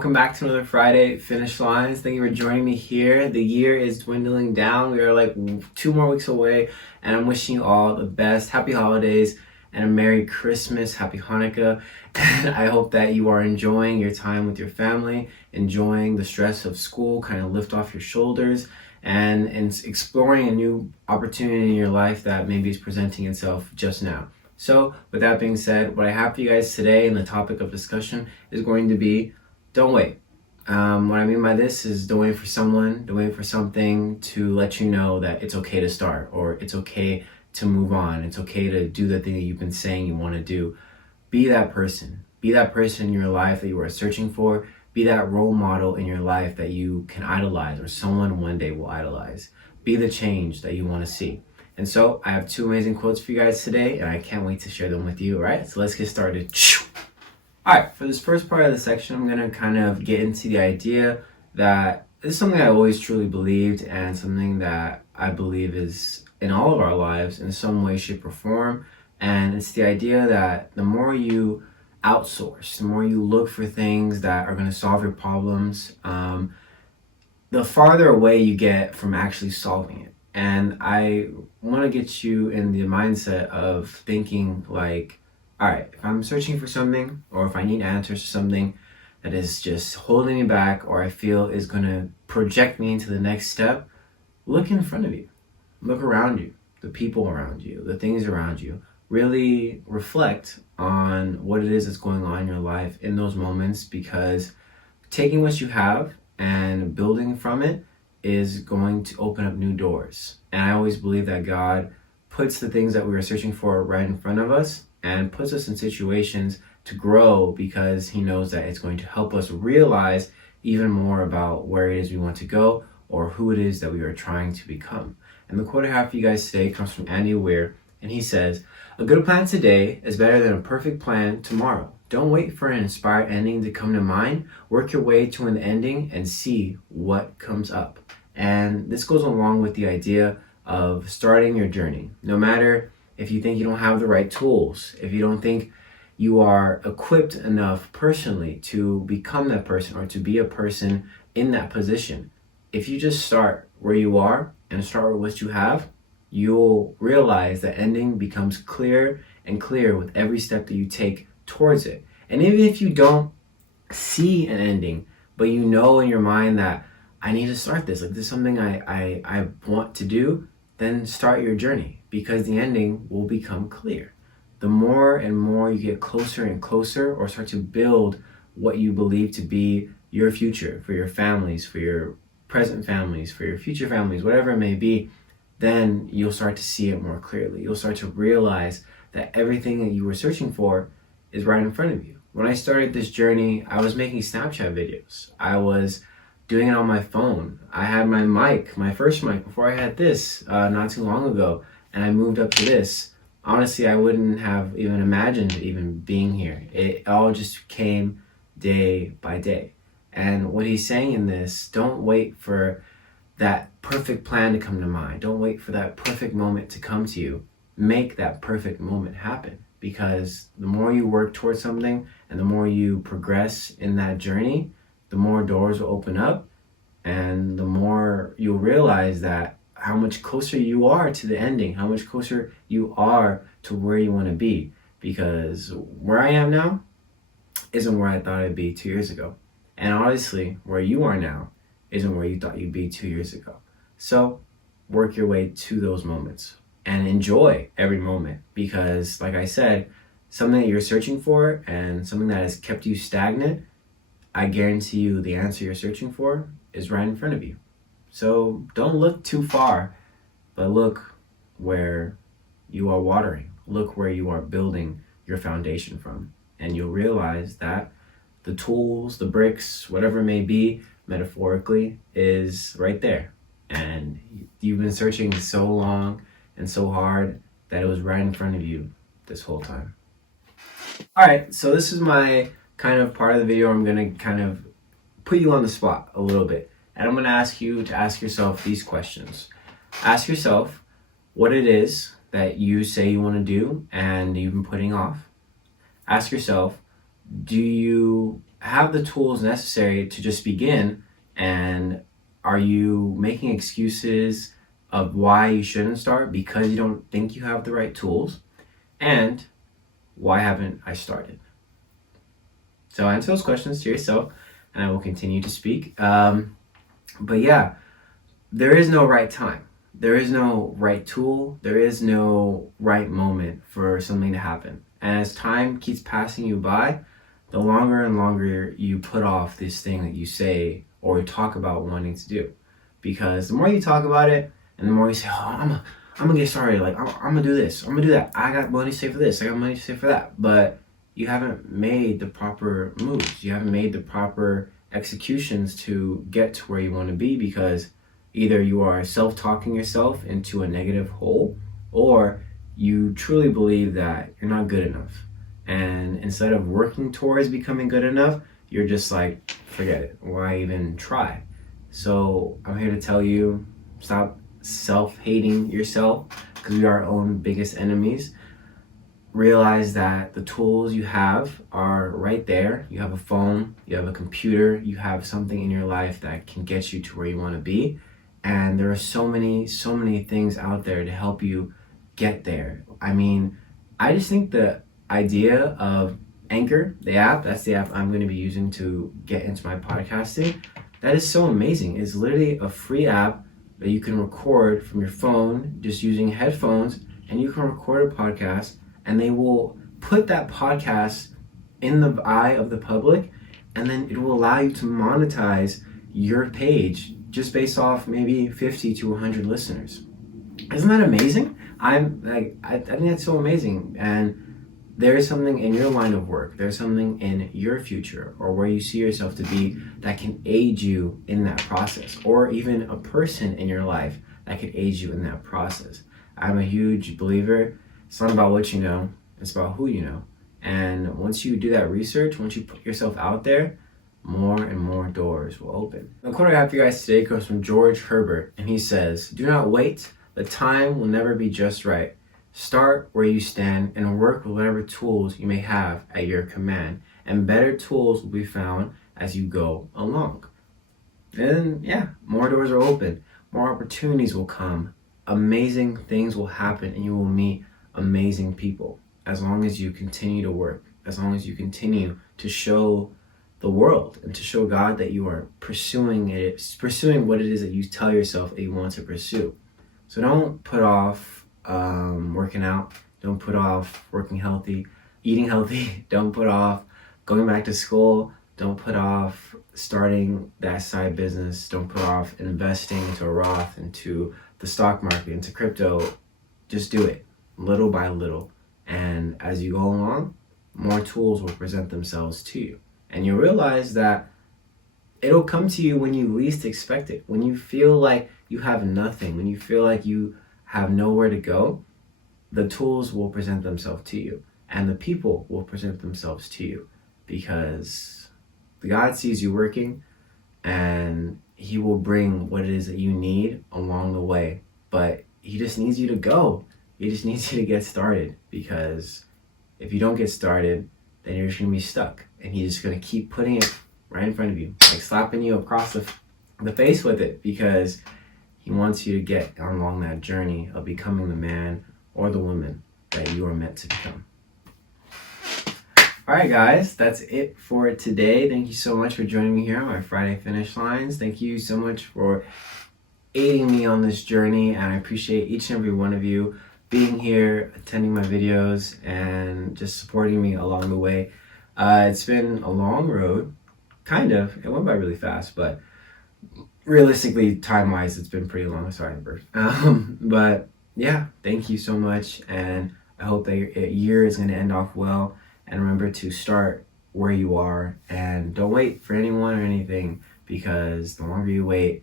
welcome back to another Friday Finish Lines. Thank you for joining me here. The year is dwindling down. We are like 2 more weeks away, and I'm wishing you all the best. Happy holidays and a Merry Christmas. Happy Hanukkah. And I hope that you are enjoying your time with your family, enjoying the stress of school, kind of lift off your shoulders, and exploring a new opportunity in your life that maybe is presenting itself just now. So with that being said, what I have for you guys today and the topic of discussion is going to be don't wait. What I mean by this is don't wait for someone, don't wait for something to let you know that it's okay to start, or it's okay to move on. It's okay to do the thing that you've been saying you want to do. Be that person. Be that person in your life that you are searching for. Be that role model in your life that you can idolize, or someone one day will idolize. Be the change that you want to see. And so I have 2 amazing quotes for you guys today, and I can't wait to share them with you. All right, so let's get started. All right, for this first part of the section, I'm going to kind of get into the idea that this is something I always truly believed, and something that I believe is in all of our lives in some way, shape, or form. And it's the idea that the more you outsource, the more you look for things that are going to solve your problems, the farther away you get from actually solving it. And I want to get you in the mindset of thinking like, all right, if I'm searching for something, or if I need answers to something that is just holding me back, or I feel is going to project me into the next step, look in front of you. Look around you, the people around you, the things around you. Really reflect on what it is that's going on in your life in those moments, because taking what you have and building from it is going to open up new doors. And I always believe that God puts the things that we are searching for right in front of us, and puts us in situations to grow, because he knows that it's going to help us realize even more about where it is we want to go, or who it is that we are trying to become. And the quote I have for you guys today comes from Andy Weir, and he says, "A good plan today is better than a perfect plan tomorrow. Don't wait for an inspired ending to come to mind. Work your way to an ending and see what comes up." And this goes along with the idea of starting your journey. No matter if you think you don't have the right tools, if you don't think you are equipped enough personally to become that person, or to be a person in that position, if you just start where you are and start with what you have, you'll realize that ending becomes clearer and clearer with every step that you take towards it. And even if you don't see an ending, but you know in your mind that I need to start this, like this is something I want to do, then start your journey, because the ending will become clear. The more and more you get closer and closer, or start to build what you believe to be your future for your families, for your present families, for your future families, whatever it may be, then you'll start to see it more clearly. You'll start to realize that everything that you were searching for is right in front of you. When I started this journey, I was making Snapchat videos. I was doing it on my phone. I had my mic, my first mic, before I had this not too long ago, and I moved up to this. Honestly, I wouldn't have even imagined even being here. It all just came day by day. And what he's saying in this, don't wait for that perfect plan to come to mind. Don't wait for that perfect moment to come to you. Make that perfect moment happen, because the more you work towards something and the more you progress in that journey, the more doors will open up, and the more you'll realize that how much closer you are to the ending, how much closer you are to where you want to be. Because where I am now isn't where I thought I'd be 2 years ago. And honestly, where you are now isn't where you thought you'd be 2 years ago. So work your way to those moments and enjoy every moment, because like I said, something that you're searching for and something that has kept you stagnant, I guarantee you the answer you're searching for is right in front of you. So don't look too far, but look where you are watering. Look where you are building your foundation from. And you'll realize that the tools, the bricks, whatever it may be, metaphorically, is right there. And you've been searching so long and so hard that it was right in front of you this whole time. All right, so this is my kind of part of the video. I'm going to kind of put you on the spot a little bit. And I'm going to ask you to ask yourself these questions. Ask yourself what it is that you say you want to do and you've been putting off. Ask yourself, do you have the tools necessary to just begin? And are you making excuses of why you shouldn't start because you don't think you have the right tools? And why haven't I started? So answer those questions to yourself, and I will continue to speak. But yeah, there is no right time. There is no right tool. There is no right moment for something to happen. And as time keeps passing you by, the longer and longer you put off this thing that you say or talk about wanting to do. Because the more you talk about it, and the more you say, oh, I'm gonna get started, like, I'm gonna do this, I'm gonna do that, I got money to save for this, I got money to save for that. But you haven't made the proper moves. You haven't made the proper executions to get to where you want to be, because either you are self-talking yourself into a negative hole, or you truly believe that you're not good enough. And instead of working towards becoming good enough, you're just like, forget it. Why even try? So I'm here to tell you, stop self-hating yourself, because we are our own biggest enemies. Realize that the tools you have are right there. You have a phone, you have a computer, you have something in your life that can get you to where you want to be. And there are so many things out there to help you get there. I mean, I just think the idea of Anchor, the app, that's the app I'm going to be using to get into my podcasting, that is so amazing. It's literally a free app that you can record from your phone just using headphones, and you can record a podcast, and they will put that podcast in the eye of the public, and then it will allow you to monetize your page just based off maybe 50 to 100 listeners. Isn't that amazing? I think that's so amazing. And there is something in your line of work, there's something in your future, or where you see yourself to be, that can aid you in that process, or even a person in your life that could aid you in that process. I'm a huge believer. It's not about what you know, it's about who you know. And once you do that research, once you put yourself out there, more and more doors will open. The quote I have for you guys today comes from George Herbert, and he says, "Do not wait. The time will never be just right. Start where you stand and work with whatever tools you may have at your command, and better tools will be found as you go along." And yeah, more doors are open, more opportunities will come, amazing things will happen, and you will meet amazing people as long as you continue to work, as long as you continue to show the world and to show God that you are pursuing what it is that you tell yourself that you want to pursue. So don't put off working out, don't put off working healthy, eating healthy, don't put off going back to school, don't put off starting that side business, don't put off investing into a Roth, into the stock market, into crypto. Just do it little by little, and as you go along, more tools will present themselves to you, and you'll realize that it'll come to you when you least expect it. When you feel like you have nothing, when you feel like you have nowhere to go, the tools will present themselves to you, and the people will present themselves to you, because God sees you working, and He will bring what it is that you need along the way. But He just needs you to go. He just needs you to get started, because if you don't get started, then you're just going to be stuck, and He's just going to keep putting it right in front of you, like slapping you across the face with it, because He wants you to get along that journey of becoming the man or the woman that you are meant to become. All right, guys, that's it for today. Thank you so much for joining me here on my Friday Finish Lines. Thank you so much for aiding me on this journey, and I appreciate each and every one of you being here, attending my videos, and just supporting me along the way. It's been a long road, kind of. It went by really fast, but realistically, time-wise, it's been pretty long. Sorry, Bert. But yeah, thank you so much, and I hope that your year is going to end off well. And remember to start where you are, and don't wait for anyone or anything, because the longer you wait,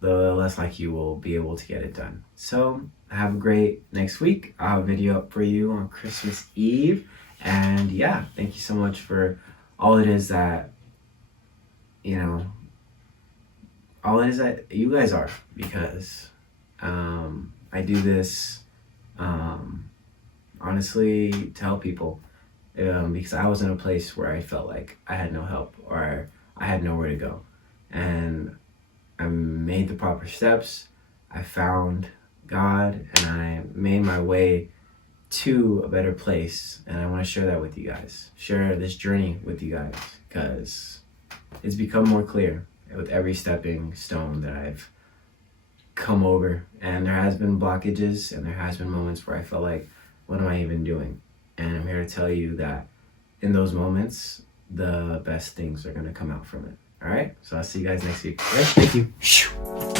the less likely you will be able to get it done. So have a great next week. I'll have a video up for you on Christmas Eve. And yeah, thank you so much for all it is that, all it is that you guys are, because I do this honestly to help people. because I was in a place where I felt like I had no help or I had nowhere to go. And I made the proper steps. I found God and I made my way to a better place. And I want to share that with you guys. Share this journey with you guys because it's become more clear with every stepping stone that I've come over. And there has been blockages and there has been moments where I felt like, what am I even doing? And I'm here to tell you that in those moments, the best things are going to come out from it. All right? So I'll see you guys next week. All right? Thank you.